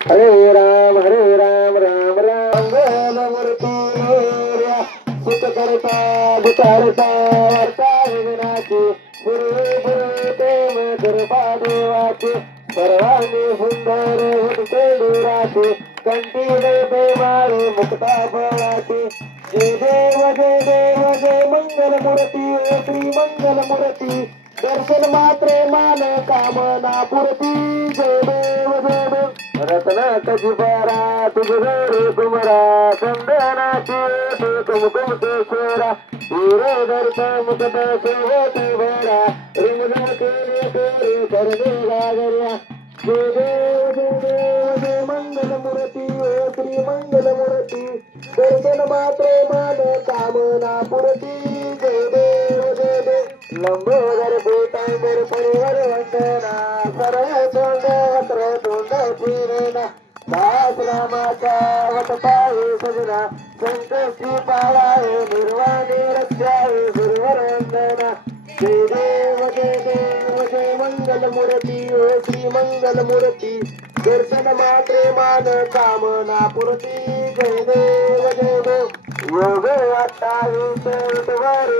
हरे राम राम राम मंगलमूर्ती मोरया सुख करता विचारता वार्ता विघ्नाची गुरु गुरु प्रेम कृपा देवाची सर्वांनी सुंदर उठते डोराची कंठी देते माळी मुक्ता फळाची जय देव जय मंगलमूर्ती श्री मंगलमूर्ती दर्शन मात्रे मान कामना पूर्ती जय देव रत्ना कजिबारा तुझे कुमरा चंदनाची कुमकुम केशरा हिरे दर्श मुकुट सोवती भरा रिमझिम केली कोरी करणे गागर्या जय देव जय मंगलमूर्ती ओ श्री मंगलमूर्ती दर्शन मात्रे मान कामना पूर्ती जय देव लंबोदर पीतांबर परिवर वंदना सरळ तोंड वक्र तोंड फिरना दास रामाचा वट पाहे सजना संकष्टी पाळावे निर्वाणी रक्षावे गुरुवर वंदना जय देव जय मंगलमूर्ती ओ श्री मंगलमूर्ती दर्शन मात्रे मान कामना पूर्ती जय देव योग अट्टावीस उठवारे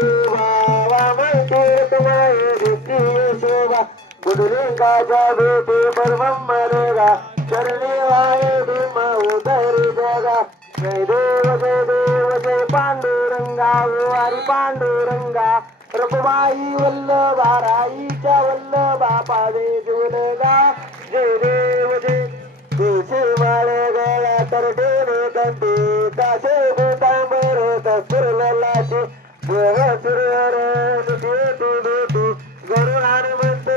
वामन कीर्तनाय दिव्य शोभा गुडलिंगाच्या भेटे परमं मरेगा चरणी वाये भीम उदरी जगा जय देव जय पांडुरंगा वारी पांडुरंगा रघुबाई वल्लभा राईच्या वल्लभा पादे जुलगा जय देव जय तुझे माळे गळा तरडेने कंठी कासे गुंडांबर तस्फुरलाचे देव सुरवर निती देती गरुड हनुमंत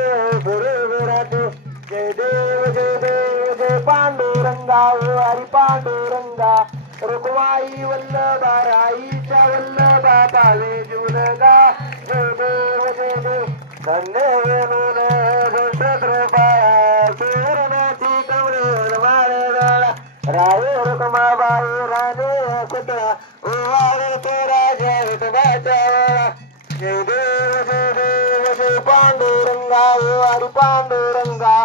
गुरुविराटे जय देव जय पांडुरंगा हरी पांडुरंगा रघुबाई वल्लभा राईच्या वल्लभा पाले जुलगा जय देव धन्य वेणून घंटद्रपाया सुवर्णाची कमरेवर माळगळा राये रुक्माबाई राणे सुतळा ओवाळे तो राजा विठोबाच्या वळा जय देव जय पांडुरंगा हरी पांडुरंगा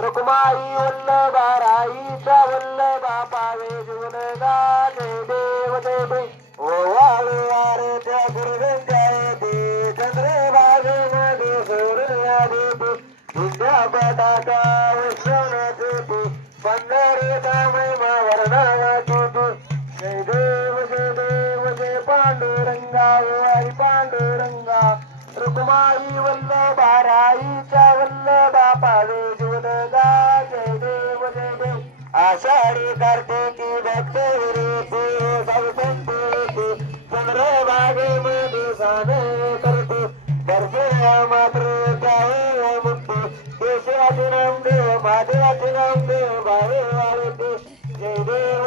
रुक्माई वल्लभा राईच्या वल्लभा पावे जुलगा जय देव ओवाळे वारे त्या गुरुजंच्या येते चंद्रभागेमध्ये सोडल्या देते विद्यापीठाचा विश्वनाथेती पंढरीचा महिमा वर्णावाची जय देव जय पांडुरंगा हरी पांडुरंगा रुक्माई वल्लभा राईच्या वल्लभा पावे जुलगा जय देव आषाढी कार्तिकी भक्त विरेती सौसंती चंद्रभागेमध्ये सान करते दर्शना मात्र त्यावे मुक्ती केशवाचे नाम देव महादेवाचे नाम देव भावे वाळते जय देव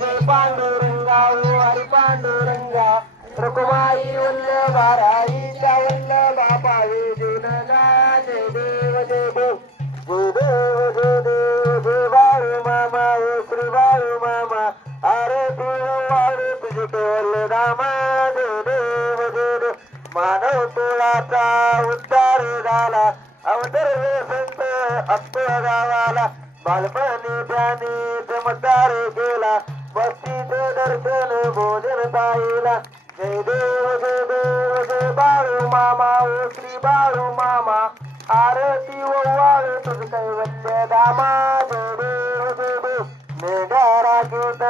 जय पांडुरंगा हरी पांडुरंगा रुक्माई वल्लभा राईच्या वल्लभा पावे जुलगा जय देव जय बाळू मामा ओ श्री बाळू मामा आरती वाळू तुझे केवल रामा जय देव मानव तुळाचा उद्धार झाला अवतर संत अत्तर गावाला बालपणी त्याने चमत्कार केला बस्तीचे दर्शन भोजन पाहिला जय देव जय बाळू मामा ओ श्री बाळू मामा आरती वाळू तुझ कैवल्य दामा जय देव मेघारा गीत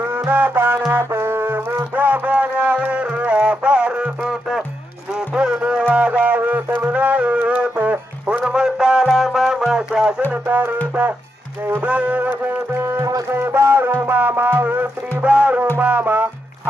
विना ताण्यात मोठ्या पाण्यावर अपार पीठ निधे देवा गावेत विनाय होत हुनमंताला मामा शासन करीत जय देव जय बाळू मामा ओ श्री बाळू मामा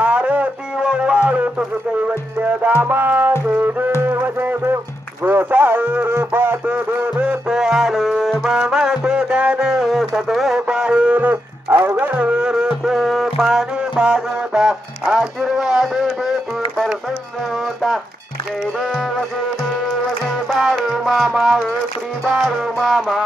आरती वाळू तुझ कैवल्य दामा जय देव गोसाई रूपात देत आले मामा ते त्याने सत्व पाहिले अवघड वीरेचे पाणी पाजता आशीर्वाद देती प्रसन्न होता जय देव जय बाळू मामा ओ श्री बाळू मामा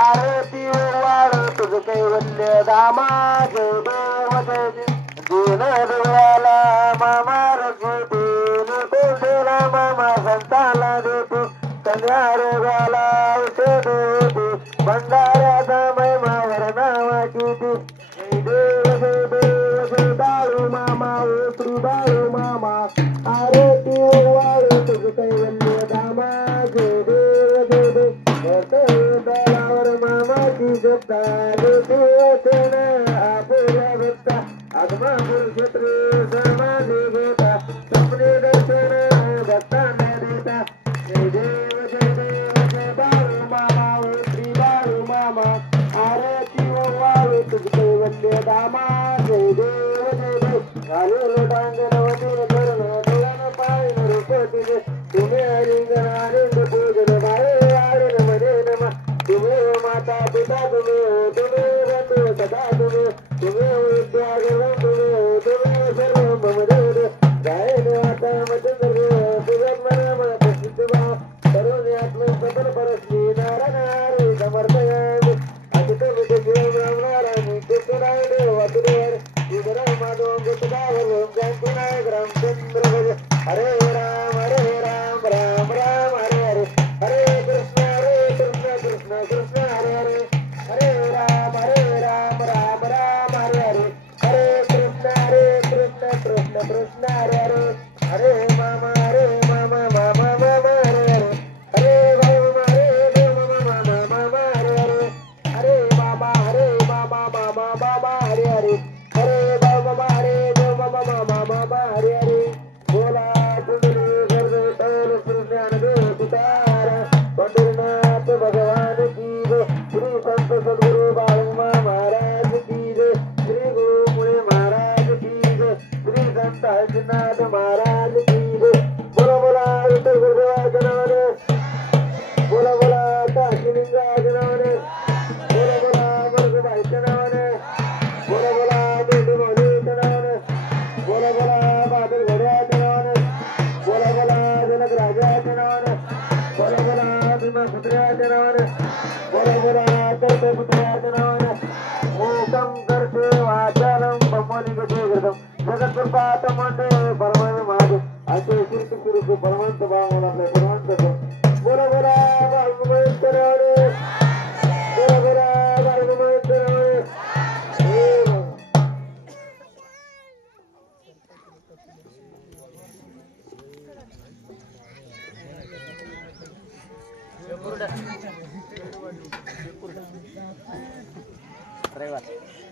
आरती वाळू तुझ कैवल्य दामा जय देव दीन दुर्गाला मामा रक्षते निकोशेला मामा संताला देते कन्या रोगाला औषध होते भंडाऱ्याचा महिमा वर्णा की जगता देवतेन आपुल्या भक्ता आत्मा गुरुक्षेत्र समाधी घेता स्वप्ने दर्शन भक्तांना देता जय देव जय बाळू मामा ओ श्री बाळू मामा आरती वावे तुझे वंदे दामा जय देव घालून डांगरवने करून डोळ्यानं पाळीन रूप तुझे तुम्ही हरिंगण आनंद पूजन बाळे आळन मने नमा तुम्ही हो माता पिता तुम्ही हो तुम्ही बंधू सदा तुम्ही तुम्ही हो विद्या गुरु तुम्ही हो तुम्ही हो सर्व मम देव गायन वाचा मचंद्र तुझं मन प्रसिद्ध भाव तरुण आत्म सफल परस्मी नारायण समर्थयामि अजित विजय राम नारायण कृष्णाय देव वासुदेव इधर माधव गुप्तगावल जानकीनायक रामचंद्र भज हरे राम राम राम हरे हरे कृष्ण कृष्ण कृष्ण हरे हरे हरे राम राम राम हरे हरे हरे कृष्ण कृष्ण कृष्ण हरे हरे हरे मामा मामा हरे हरे हरे मामा हरे हरे हरे मामा मामा हरे हरे हरे बाबा हरे हरे बोला पुंडली गर्दतर श्री ज्ञानदेव तुकार पंढरीनाथ भगवान की जय श्री संत सद्गुरु बाळूमा महाराज की जय श्री गुरु मुळे महाराज की जय श्री संत हरिनाथ महाराज की जय बोला बोला विठ्ठल गुरुदेवाच्या नावाने बोला बोला काशीलिंगाच्या नावाने बोला बोला मरगबाईच्या नावाने बोला बोला बेंडू मौलीच्या नावाने बोला बोला बादल घोड्याच्या नावाने बोला बोला जनक राजाच्या नावाने बोला बोला भीमा पुत्र्याच्या नावाने बोला बोला कर्ते पुत्र्याच्या नावाने ओम करते वाचालम ब्रह्मलिंगदेवृतम जगत्कृपात मंडे परमानंद महादेव असे कीर्ती परमांत भाव आपल्या परमांत बोला बोला बाळगुमाईच्या नावाने बोला बोला बाळगुमाईच्या नावाने रविवार